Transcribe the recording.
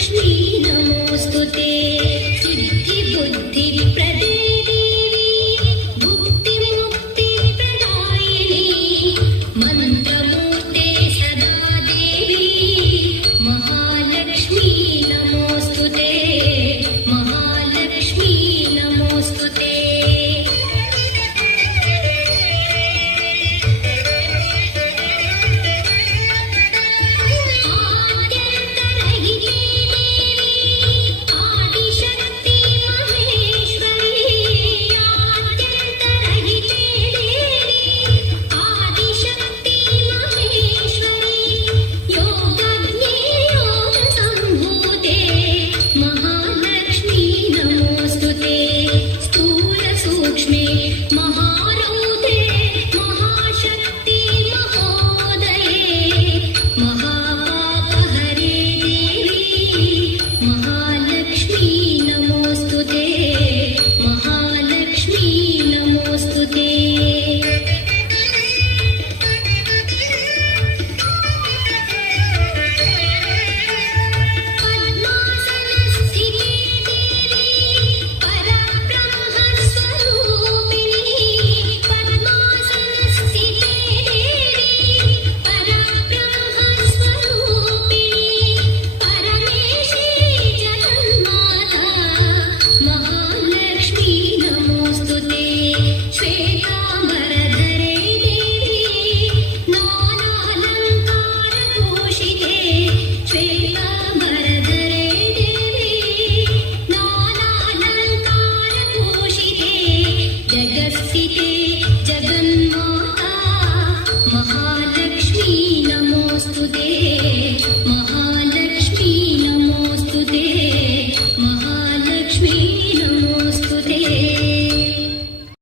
लक्ष्मी ी नमस्कृते सिद्धिबुद्धिप्रदे